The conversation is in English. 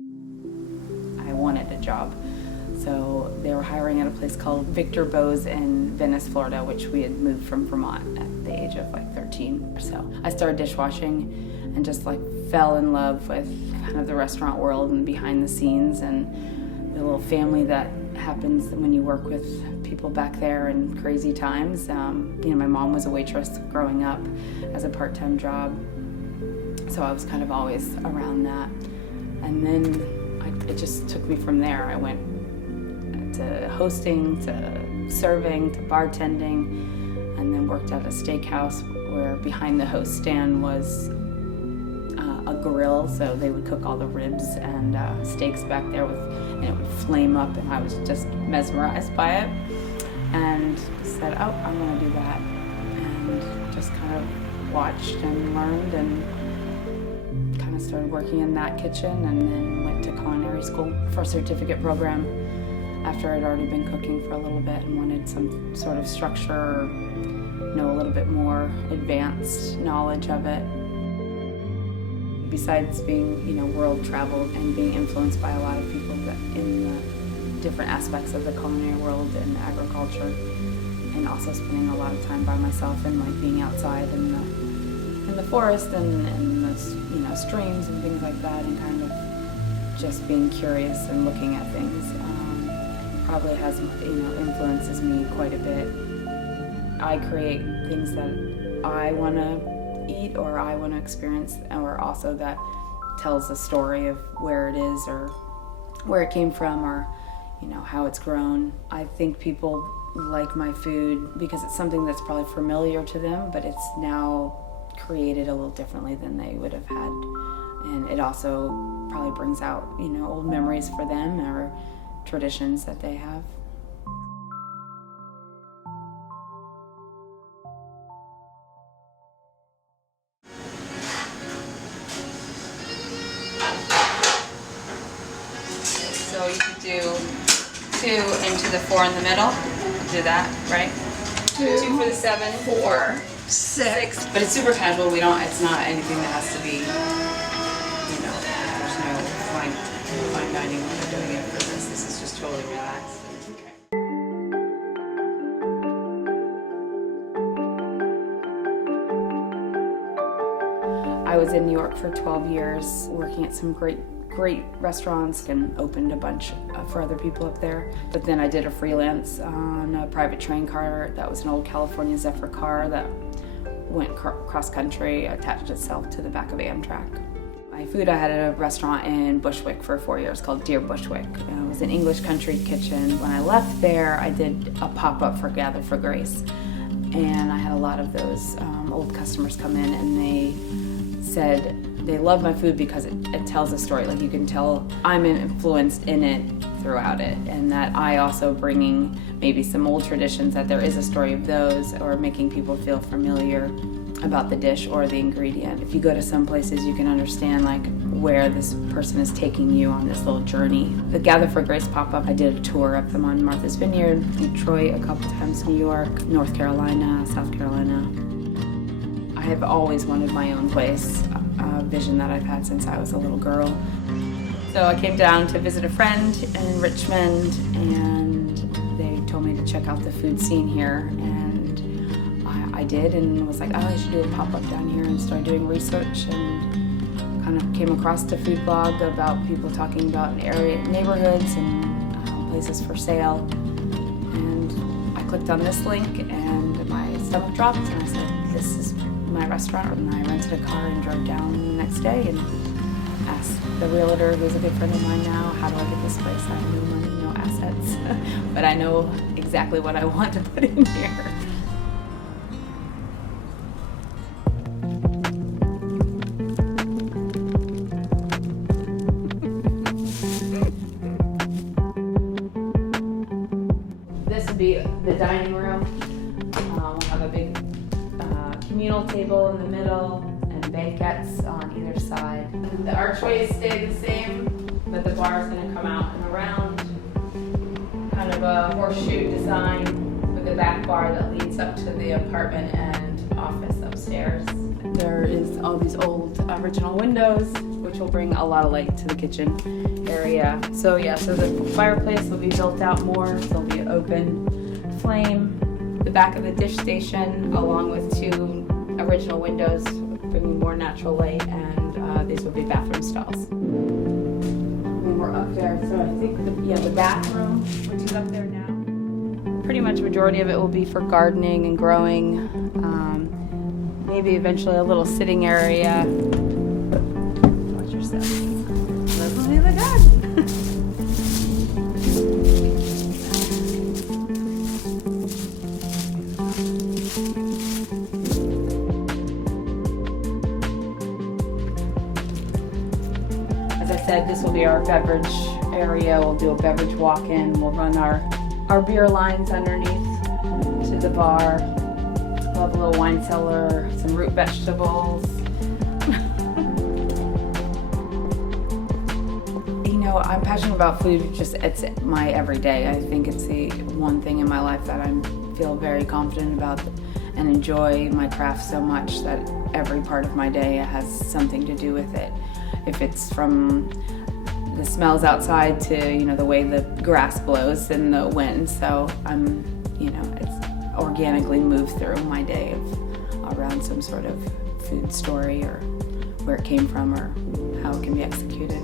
I wanted a job. So they were hiring at a place called Victor Bowes in Venice, Florida, which we had moved from Vermont at the age of like 13 or so. I started dishwashing and just like fell in love with kind of the restaurant world and behind the scenes and the little family that happens when you work with people back there in crazy times. My mom was a waitress growing up as a part-time job, so I was kind of always around that. And then it just took me from there. I went to hosting, to serving, to bartending, and then worked at a steakhouse where behind the host stand was a grill, so they would cook all the ribs and steaks back there and it would flame up, and I was just mesmerized by it and said, oh, I'm gonna do that, and just kind of watched and learned and kind of started working in that kitchen, and then went to culinary school for a certificate program after I'd already been cooking for a little bit and wanted some sort of structure or know a little bit more advanced knowledge of it. Besides being, world traveled and being influenced by a lot of people in the different aspects of the culinary world and agriculture, and also spending a lot of time by myself and like being outside in the forest and the streams and things like that, and kind of just being curious and looking at things. Probably has influences me quite a bit. I create things that I want to eat or I want to experience, or also that tells a story of where it is or where it came from, or how it's grown. I think people like my food because it's something that's probably familiar to them, but it's now created a little differently than they would have had, and it also probably brings out old memories for them or traditions that they have. So you could do 2 into the 4 in the middle. Do that, right? 2 for the 7, 4, 6. But it's super casual. It's not anything that has to be, there's no fine dining when we're doing it for this. This is just totally relaxed. I was in New York for 12 years, working at some great restaurants, and opened a bunch for other people up there. But then I did a freelance on a private train car that was an old California Zephyr car that went cross country, attached itself to the back of Amtrak. My food, I had a restaurant in Bushwick for 4 years called Dear Bushwick. It was an English country kitchen. When I left there, I did a pop-up for Gather for Grace. And I had a lot of those old customers come in, and they said they love my food because it tells a story. Like, you can tell I'm influenced in it throughout it, and that I also bringing maybe some old traditions, that there is a story of those, or making people feel familiar about the dish or the ingredient. If you go to some places, you can understand like where this person is taking you on this little journey. The Gather for Grace pop-up, I did a tour of them on Martha's Vineyard, Detroit a couple times, New York, North Carolina, South Carolina. I have always wanted my own place, a vision that I've had since I was a little girl. So I came down to visit a friend in Richmond, and they told me to check out the food scene here, and I did, and was like, oh, I should do a pop-up down here, and started doing research, and kind of came across the food blog about people talking about neighborhoods and places for sale, and I clicked on this link, and my stomach dropped, and I said, this is my restaurant, and I rented a car and drove down the next day and asked the realtor, who's a good friend of mine now, how do I get this place? I have no money, no assets, but I know exactly what I want to put in here. This would be the dining room. We'll have a big communal table in the middle and banquettes on either side. The archways stay the same, but the bar is going to come out and around. Kind of a horseshoe design with a back bar that leads up to the apartment and office upstairs. There is all these old original windows, which which will bring a lot of light to the kitchen area. So yeah, so the fireplace will be built out more. There'll be an open flame. The back of the dish station, along with 2 original windows, bringing more natural light, and these will be bathroom stalls. When we're up there, so I think the bathroom, which is up there now, pretty much majority of it will be for gardening and growing. Maybe eventually a little sitting area. Watch yourself. Let's leave the garden. As I said, this will be our beverage area. We'll do a beverage walk-in. We'll run our beer lines underneath to the bar. We'll have a little wine cellar, some root vegetables. You know, I'm passionate about food. It's my everyday. I think it's the one thing in my life that I feel very confident about and enjoy my craft so much that every part of my day has something to do with it. If it's from the smells outside to, you know, the way the grass blows in the wind. So it's organically move through my day around some sort of food story or where it came from or how it can be executed.